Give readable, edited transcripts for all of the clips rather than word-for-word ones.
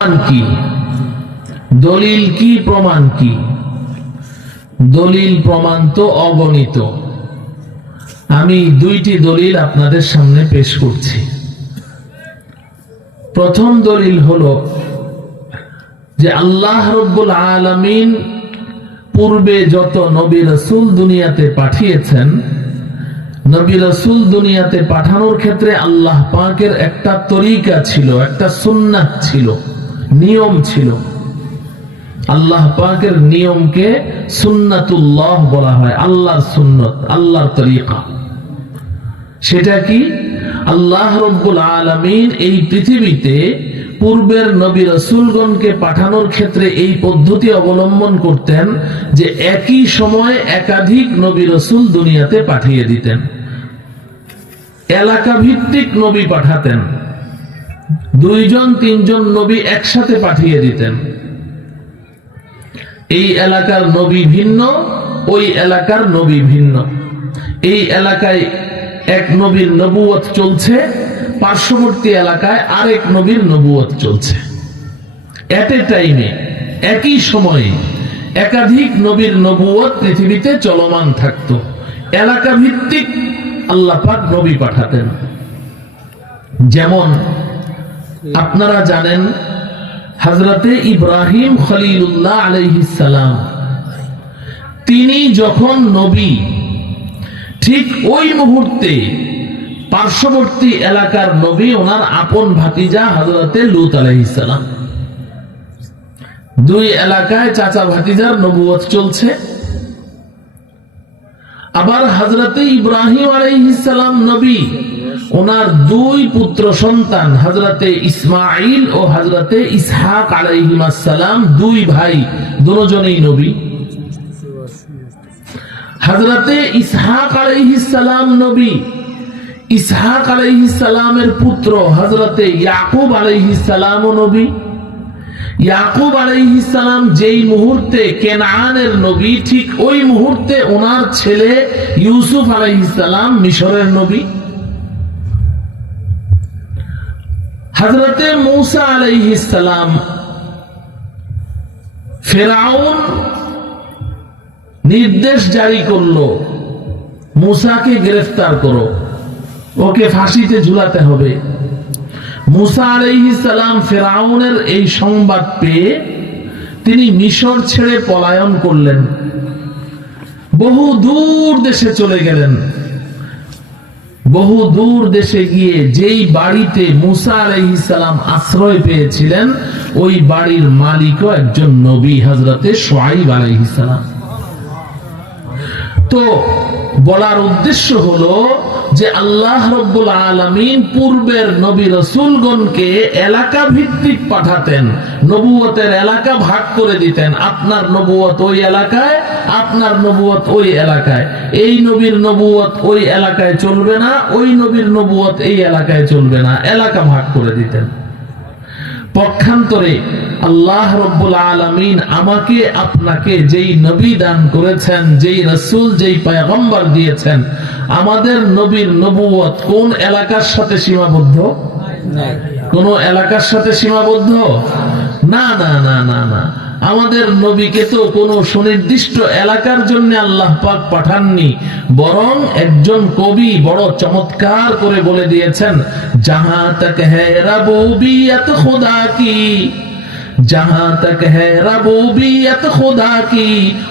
কি দলিল কি প্রমাণ কি? দলিল প্রমাণ তো অগণিত। আমি দুইটি দলিল আপনাদের সামনে পেশ করছি। প্রথম দলিল হলো যে আল্লাহ রাব্বুল আলামিন পূর্বে যত নবী রাসূল দুনিয়াতে পাঠিয়েছেন, নবী রাসূল দুনিয়াতে পাঠানোর ক্ষেত্রে আল্লাহ পাকের একটা তরিকা ছিল, একটা সুন্নাত ছিল, নিয়ম ছিল। আল্লাহ পাকের নিয়মকে সুন্নাতুল্লাহ বলা হয়, আল্লাহর সুন্নত, আল্লাহর তরিকা। সেটা কি? আল্লাহ রাব্বুল আলামিন এই পৃথিবীতে পূর্বের নবী রাসূলগণকে পাঠানোর ক্ষেত্রে এই পদ্ধতি অবলম্বন করতেন যে একই সময়ে একাধিক নবী রাসূল দুনিয়াতে পাঠিয়ে দিতেন। এলাকা ভিত্তিক নবী পাঠাতেন, দুইজন তিনজন নবী একসাথে পাঠিয়ে দিতেন। এই এলাকার নবী ভিন্ন, ওই এলাকার নবী ভিন্ন। এই এলাকায় এক নবীর নবুয়ত চলছে, পার্শ্ববর্তী এলাকায় আরেক নবীর নবুয়ত চলছে। এট এ টাইমে, একই সময়ে একাধিক নবীর নবুয়ত পৃথিবীতে চলমান থাকতো। এলাকা ভিত্তিক আল্লাহ পাক নবী পাঠাতেন। যেমন আপনারা জানেন হযরতে ইব্রাহিম খলিলুল্লাহ আলাইহিস সালাম, তিনি যখন নবী, ঠিক ওই মুহূর্তে পার্শ্ববর্তী এলাকার নবী ওনার আপন ভাতিজা হযরতে লূত আলাইহিস সালাম। দুই এলাকায় চাচা ভাতিজার নবুয়ত চলছে। আবার হযরতে ইব্রাহিম আলাইহিস সালাম নবী, ওনার দুই পুত্র সন্তান হযরতে ইসমাঈল ও হযরতে ইসহাক আলাইহিস সালাম, দুই ভাই, দুজনেই নবী। হযরতে ইসহাক আলাইহিস সালাম নবী, ইসহাক আলাইহিস সালামের পুত্র হযরতে ইয়াকুব আলাইহিস সালাম নবী। ইয়াকুব আলাইহিস সালাম যেই মুহূর্তে কেনানের নবী, ঠিক ওই মুহূর্তে ওনার ছেলে ইউসুফ আলাইহিস সালাম মিশরের নবী। হযরতে মূসা আলাইহিস সালাম, ফিরআউন নির্দেশ জারি করলো, মূসাকে গ্রেফতার করো, ওকে ফাঁসিতে ঝুলাতে হবে। মূসা আলাইহিস সালাম ফিরআউনের এই সংবাদ পেয়ে তিনি মিশর ছেড়ে পলায়ন করলেন, বহু দূর দেশে চলে গেলেন। বহু দূর দেশে গিয়ে যেই বাড়িতে মূসা আলাইহিস সালাম আশ্রয় পেয়েছিলেন, ওই বাড়ির মালিকও একজন নবী, হযরতে শুআয়ব আলাইহিস সালাম। তো বলার উদ্দেশ্য হলো যে আল্লাহ রাব্বুল আলামিন পূর্বের নবী রাসূলগণকে এলাকা ভিত্তিক পাঠাতেন, নবুয়তের এলাকা ভাগ করে দিতেন। আপনার নবুয়ত ওই এলাকায়, আপনার নবুয়ত ওই এলাকায়, এই নবীর নবুয়ত ওই এলাকায় চলবে না, ওই নবীর নবুয়ত এই এলাকায় চলবে না, এলাকা ভাগ করে দিতেন। পক্ষান্তরে আল্লাহ রাব্বুল আলামিন আমাকে আপনাকে যেই নবী দান করেছেন, যেই রাসূল, যেই পয়গম্বর দিয়েছেন, আমাদের নবীর নবুয়ত কোন এলাকার সাথে সীমাবদ্ধ? কোন এলাকার সাথে সীমাবদ্ধ না, না, না, না, না। আমাদের নবীকে তো কোনো সুনির্দিষ্ট এলাকার জন্য আল্লাহ পাক পাঠাননি, বরং একজন কবি বড় চমৎকার করে বলে দিয়েছেন, জাহাं तक है रबूबियत खुदा की, जहां तक है रबूबियत खुदा की,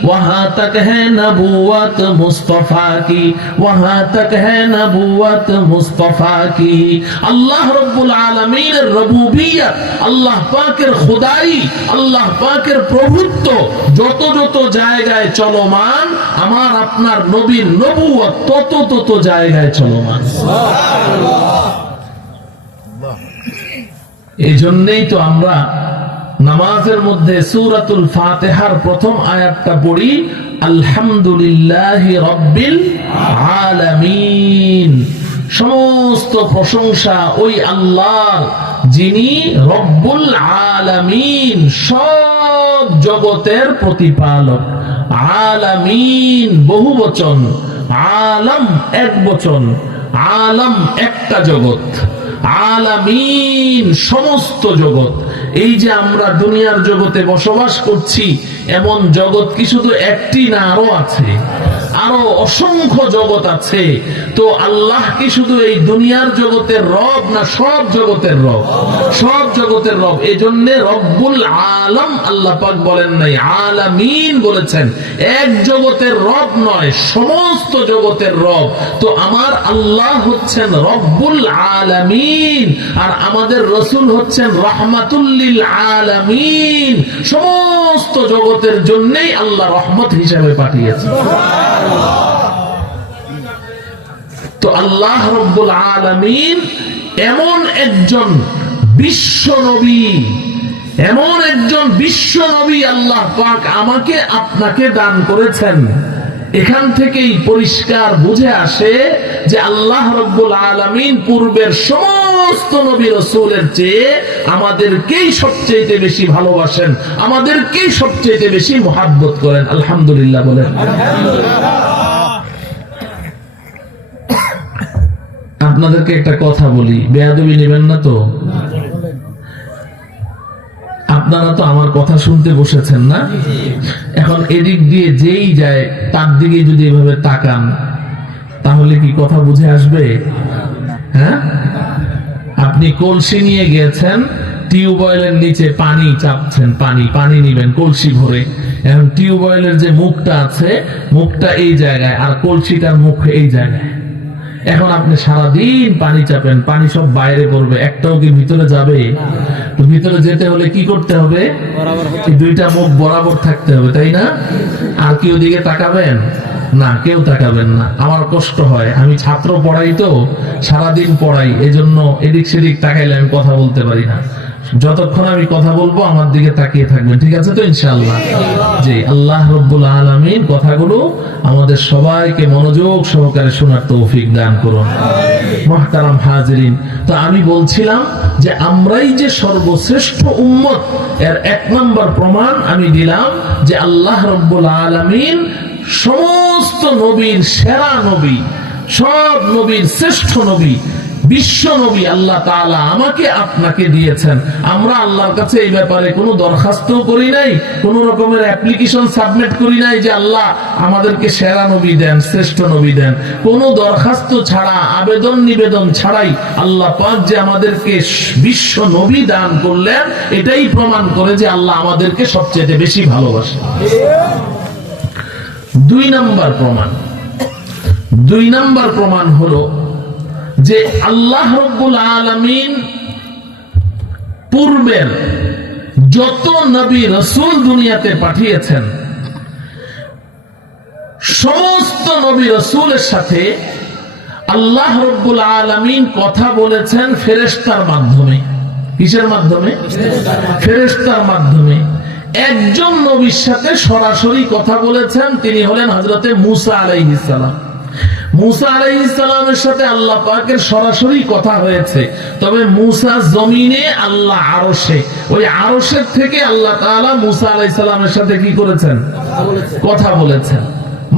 वहां तक है नबूवत मुस्तफा की, वहां तक है नबूवत मुस्तफा की। अल्लाह रब्बुल आलमीনের রবুবিয়ত, আল্লাহ পাকের খোদাই, আল্লাহ পাকের প্রভুত্ব যত যত জায়গায় চলমান, আমার আপনার নবীর নবুয়ত তত তত জায়গায় চলমান। এই জন্যই তো আমরা নামাজের মধ্যে সূরাতুল ফাতিহার প্রথম আয়াতটা পড়ি, আলহামদুলিল্লাহি রাব্বিল আলামিন। সমস্ত প্রশংসা ওই আল্লাহর, যিনি রব্বুল আলামিন, সব জগতের প্রতিপালক। আলামিন বহু বচন, আলম এক বচন, আলম একটা জগৎ, আলামিন সমস্ত জগৎ। এই যে আমরা দুনিয়ার জগতে বসবাস করছি, এমন জগৎ কি শুধু একটি না, আরো আছে, আরো অসংখ্য জগৎ আছে। তো আল্লাহ কি শুধু এই দুনিয়ার জগতের রব না, সব জগতের রব? সব জগতের রব। এজন্য রব্বুল আলম আল্লাহ পাক বলেন নাই, আলামিন বলেছেন। এক জগতের রব নয়, সমস্ত জগতের রব। তো আমার আল্লাহ হচ্ছেন রব্বুল আলামিন, আর আমাদের রাসূল হচ্ছেন রাহমাতুল লিল আলামিন। সমস্ত জগতের জন্যই আল্লাহ রহমত হিসেবে পাঠিয়েছেন। তো আল্লাহ রব্বুল আলামিন এমন একজন বিশ্ব নবী, এমন একজন বিশ্ব নবী আল্লাহ পাক আমাকে আপনাকে দান করেছেন। এখান থেকেই পরিষ্কার বুঝে আসে যে আল্লাহ রব্বুল আলামিন পূর্বের সমস্ত নবী রাসূলের চেয়ে আমাদেরকেই সবচেয়ে বেশি ভালোবাসেন, আমাদেরকেই সবচেয়ে বেশি মুহাব্বত করেন। আলহামদুলিল্লাহ বলেন। আপনাদেরকে একটা কথা বলি, বেয়াদবি নেবেন না তো? আপনারা তো আমার কথা শুনতে বসেছেন না? এখন এদিক দিয়ে যেই যায় তার দিকে যদি এভাবে তাকান, তাহলে কি কথা বুঝে আসবে? হ্যাঁ, আপনি কলসি নিয়ে গেছেন, টিউবওয়েলের নিচে পানি চাপছেন, পানি নিবেন কলসি ভরে। এখন টিউবওয়েলের যে মুখটা আছে, মুখটা এই জায়গায়, আর কলসিটার মুখ এই জায়গায়। এখন আপনি সারাদিন পানি চাপেন, পানি সব বাইরে পড়বে, একটাও কি ভিতরে যাবে? ভিতরে যেতে হলে কি করতে হবে? দুইটা মুখ বরাবর থাকতে হবে, তাই না? আর কি ওদিকে তাকাবেন না? কেউ তাকাবেন না। আমার কষ্ট হয়, আমি ছাত্র পড়াই তো, সারাদিন পড়াই, এজন্য এদিক সেদিক তাকাইলে আমি কথা বলতে পারি না। যতক্ষণ আমি কথা বলবো আমার দিকে তাকিয়ে থাকবেন, ঠিক আছে তো? ইনশাআল্লাহ। জি, আল্লাহ রব্বুল আলামিন কথাগুলো আমাদের সবাইকে মনোযোগ সহকারে শোনার তৌফিক দান করুন। মুহতারাম হাজিরিন, তো আমি বলছিলাম যে আমরাই যে সর্বশ্রেষ্ঠ উম্মত, এর এক নম্বর প্রমাণ আমি দিলাম যে আল্লাহ রব্বুল আলামিন সমস্ত নবীর সেরা নবী, সব নবীর শ্রেষ্ঠ নবী, বিশ্ব নবী আল্লাহ তাআলা আমাকে আপনাকে দিয়েছেন। আমরা আল্লাহর কাছে এই ব্যাপারে কোনো দরখাস্ত করি নাই, কোন রকমের অ্যাপ্লিকেশন সাবমিট করি নাই যে আল্লাহ আমাদেরকে সেরা নবী দেন, শ্রেষ্ঠ নবী দেন। কোনো দরখাস্ত ছাড়া, আবেদন নিবেদন ছাড়াই আল্লাহ পাক যে আমাদেরকে বিশ্ব নবী দান করলেন, এটাই প্রমাণ করে যে আল্লাহ আমাদেরকে সবচেয়ে বেশি ভালোবাসেন। দুই নাম্বার প্রমাণ হলো যে আল্লাহ রব্বুল আলামিন পূর্বের যত নবী রাসূল দুনিয়াতে পাঠিয়েছেন, সমস্ত নবী রাসূলের সাথে আল্লাহ রব্বুল আলামিন কথা বলেছেন ফেরেশতার মাধ্যমে। কিসের মাধ্যমে? ফেরেশতার মাধ্যমে। একজন নবীর সাথে সরাসরি কথা বলেছেন, তিনি হলেন হযরতে মূসা আলাইহিস সালাম। মূসা আলাইহিস সালামের সাথে আল্লাহ পাকের সরাসরি কথা হয়েছে, তবে মূসা জমিনে, আল্লাহ আরশে। ওই আরশের থেকে আল্লাহ তাআলা মূসা আলাইহিস সালামের সাথে কি করেছেন? কথা বলেছেন।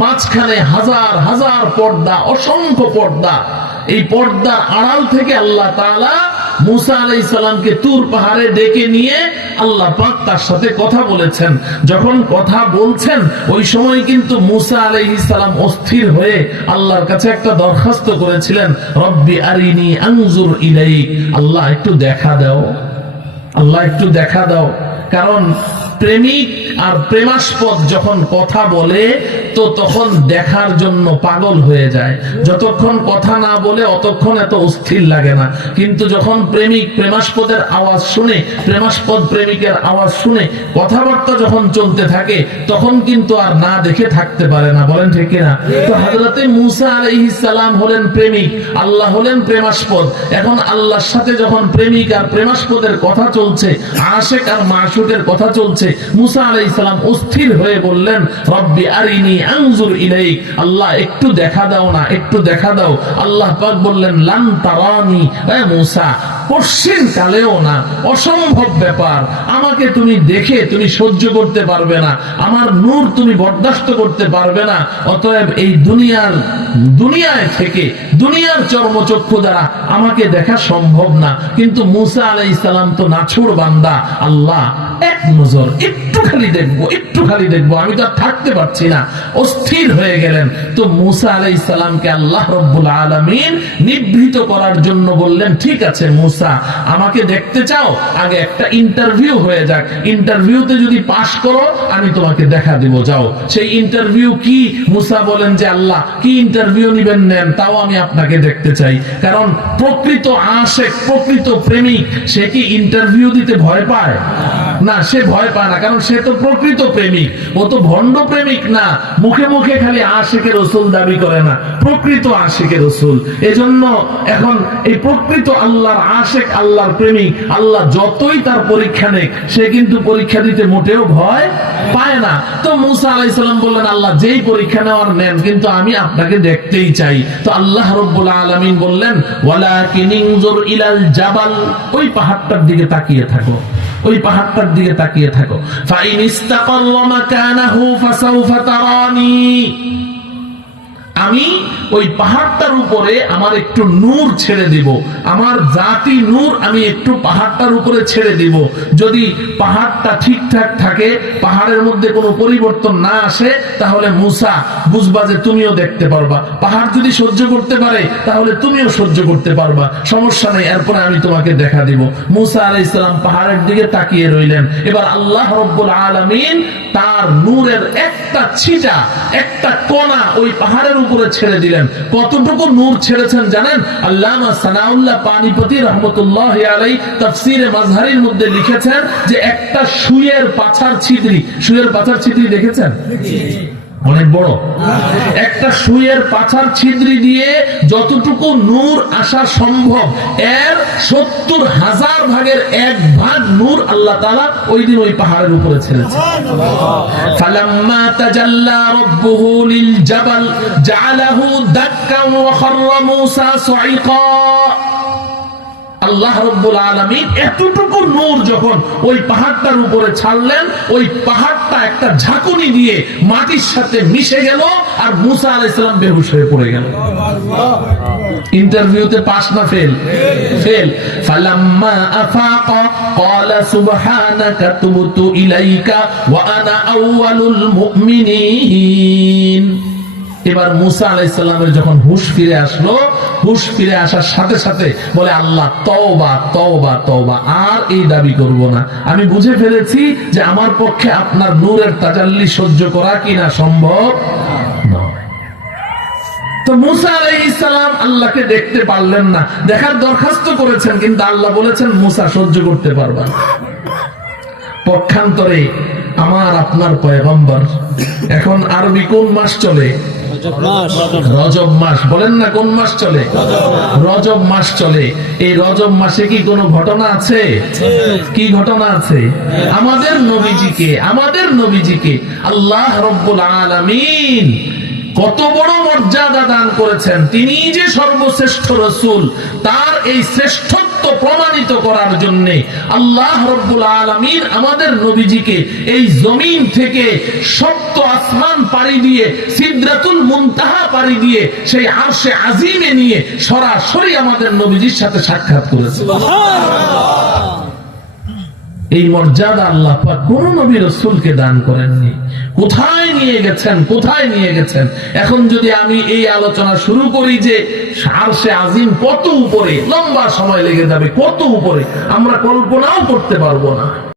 মাঝখানে হাজার হাজার পর্দা, অসংখ্য পর্দা। এই পর্দার আড়াল থেকে আল্লাহ তাআলা মূসা আলাইহিস সালামকে তুর পাহাড়ে ডেকে নিয়ে আল্লাহ পাক তার সাথে কথা বলেছেন। যখন কথা বলছেন, ওই সময় কিন্তু মূসা আলাইহিস সালাম অস্থির হয়ে আল্লাহর কাছে একটা দরখাস্ত করেছিলেন, রব্বি আরিনি আনজুর ইলাইক, আল্লাহ একটু দেখা দাও, আল্লাহ একটু দেখা দাও। কারণ প্রেমিক আর প্রেমাস্পদ যখন কথা বলে, তো তখন দেখার জন্য পাগল হয়ে যায়। যতক্ষণ কথা না বলে অতক্ষণ এত অস্থির লাগে না, কিন্তু যখন প্রেমিক প্রেমাস্পদের আওয়াজ শুনে, প্রেমাস্পদ প্রেমিকের আওয়াজ শুনে কথাবার্তা যখন চলতে থাকে, তখন কিন্তু আর না দেখে থাকতে পারে না। বলেন ঠিক কিনা? তো হযরতে মূসা আলাইহিস সালাম হলেন প্রেমিক, আল্লাহ হলেন প্রেমাস্পদ। এখন আল্লাহর সাথে যখন প্রেমিক আর প্রেমাস্পদের কথা চলছে, আশিক আর মাশউকের কথা চলছে, মূসা আলাইহিস সালাম অস্থির হয়ে বললেন, রব্বি আরিনি আনজুর ইলাইক, আল্লাহ একটু দেখা দাও না, একটু দেখা দাও। আল্লাহ পাক বললেন, লান তারানি, হে মূসা, কঠিন কালেও না, অসম্ভব ব্যাপার। আমাকে তুমি দেখে তুমি সহ্য করতে পারবে না, আমার নূর তুমি বরদাস্ত করতে পারবে না, অতএব এই দুনিয়ায় থেকে দুনিয়ার চর্মচক্ষু দ্বারা আমাকে দেখা সম্ভব না। কিন্তু মূসা আলাইহিস সালাম তো নাছুড় বান্দা, আল্লাহ এক নজর একটুখানি দেখবো, আমি তো আর থাকতে পারছি না, অস্থির হয়ে গেলেন। তো মূসা আলাইহিস সালামকে আল্লাহ রাব্বুল আলামিন নিবৃত করার জন্য বললেন, ঠিক আছে মূসা, আমাকে দেখতে চাও, আগে একটা ইন্টারভিউ হয়ে যাক, ইন্টারভিউতে যদি পাশ করো আমি তোমাকে দেখা দেব, যাও। সেই ইন্টারভিউ কি? মূসা বলেন যে আল্লাহ, কি ইন্টারভিউ নিবেন নেন, তাও আমি আপনাকে দেখতে চাই। কারণ প্রকৃত আশিক, প্রকৃত প্রেমিক, সে কি ইন্টারভিউ দিতে ভয় পায়? না, সে ভয় পায় না, কারণ সে তো প্রকৃত প্রেমিক, ও তো ভণ্ড প্রেমিক না, মুখে মুখে খালি আশিকের রাসূল দাবি করে না, প্রকৃত আশিকের রাসূল। এজন্য এখন এই প্রকৃত আল্লাহর আশিক, আল্লাহর প্রেমিক, আল্লাহ যতই তার পরীক্ষা নেক, সে কিন্তু পরীক্ষা দিতে মোটেও ভয় পায় না। তো মূসা আলাইহিস সালাম বললেন, আল্লাহ যেই পরীক্ষা নেওয়ার নেন, কিন্তু আমি আপনাকে দেখতেই চাই। তো আল্লাহ রাব্বুল আলামিন বললেন, ওয়ালাকিন ইনজুর ইলাল জাবাল, ওই পাহাড়টার দিকে তাকিয়ে থাকো, ওই পাহাড়টার দিকে তাকিয়ে থাকো। ফাইন ইস্তাকাররা মাকানাহু ফাসাউফা তারানি, আমি ওই পাহাড়টার উপরে আমার একটু নূর ছেড়ে দিব, আমার জাতি নূর আমি একটু পাহাড়টার উপরে ছেড়ে দিব। যদি পাহাড়টা ঠিকঠাক থাকে, পাহাড়ের মধ্যে কোনো পরিবর্তন না আসে, তাহলে মূসা বুঝবা যে তুমিও দেখতে পারবা। পাহাড় যদি সহ্য করতে পারে, তাহলে তুমিও সহ্য করতে পারবা, সমস্যা নেই, এরপরে আমি তোমাকে দেখা দিব। মূসা আলাইহিস সালাম পাহাড়ের দিকে তাকিয়ে রইলেন। এবার আল্লাহ রাব্বুল আলামিন তার নূরের একটা ছিটা, একটা কণা ওই পাহাড়ের উপরে ছেড়ে দিলেন। কতটুকু নূর ছেড়েছেন জানেন? আল্লামা সানাউল্লাহ পানিপতি রাহমাতুল্লাহি আলাইহি তাফসীরে মাযহারির মধ্যে লিখেছেন যে একটা সুইয়ের পাছার ছিদ্রি দেখেছেন? অনেক বড় একটা সুইয়ের পাছার ছিদ্রি দিয়ে যতটুকু নূর আসা সম্ভব, এর ৭০,০০০ ভাগের ১ ভাগ নূর আল্লাহ তাআলা ওই দিন ওই পাহাড়ের উপরে ছেড়েছেন। ফালাম্মা তাজাল্লা রাব্বুহু লিল জাবাল জাআলাহু দাক্কান ওয়া খাররা মূসা সাইকা। আল্লাহ রাব্বুল আলামিন এতটুকু নূর যখন ওই পাহাড়টার উপরে ছাড়লেন, ওই পাহাড়টা একটা ঝাঁকুনি দিয়ে মাটির সাথে মিশে গেল, আর মূসা আলাইহিস সালাম বেহুশ হয়ে পড়ে গেল। ইন্টারভিউতে পাস না ফেল? ফেল। ফালাম্মা আফাকা ক্বালা সুবহানাকা তুবতু ইলাইকা ওয়া আনা আউয়ালুল মুমিনিন। এবার মূসা আলাইহিস সালামের যখন হুঁশ ফিরে আসলো, হুঁশ ফিরে আসার সাথে সাথে বলে, আল্লাহ তওবা তওবা তওবা, আর এই দাবি করব না। আমি বুঝে ফেলেছি যে আমার পক্ষে আপনার নূরের তাজাল্লি সহ্য করা কিনা সম্ভব নয়। তো মূসা আলাইহিস সালাম আল্লাহকে দেখতে পারলেন না, দেখার দরখাস্ত করেছেন, কিন্তু আল্লাহ বলেছেন মূসা সহ্য করতে পারবা না। পক্ষান্তরে আমার আপনার পয়গম্বর, এখন আরবি কোন মাস চলে? রজব মাস। বলেন না কোন মাস চলে? রজব মাস চলে। এই রজব মাসে কি কোনো ঘটনা আছে? কি ঘটনা আছে? আমাদের নবীজিকে আল্লাহ রাব্বুল আলামিন কত বড় মর্যাদা দান করেছেন। তিনি যে সর্বশ্রেষ্ঠ রাসূল, তার এই শ্রেষ্ঠত্ব প্রমাণিত করার জন্য আল্লাহ রাব্বুল আলামিন আমাদের নবীজিকে এই জমিন থেকে সপ্ত আসমান পাড়ি দিয়ে, সিদরাতুল মুনতাহা পাড়ি দিয়ে, সেই আরশে আজিমে নিয়ে সরাসরি আমাদের নবীজির সাথে সাক্ষাৎ করেছেন। এই মর্যাদা আল্লাহ পাক কোন নবী রাসূলকে দান করেননি। কোথায় নিয়ে গেছেন? এখন যদি আমি এই আলোচনা শুরু করি যে আরশে আজিম কত উপরে, লম্বা সময় লেগে যাবে, কত উপরে আমরা কল্পনাও করতে পারবো না।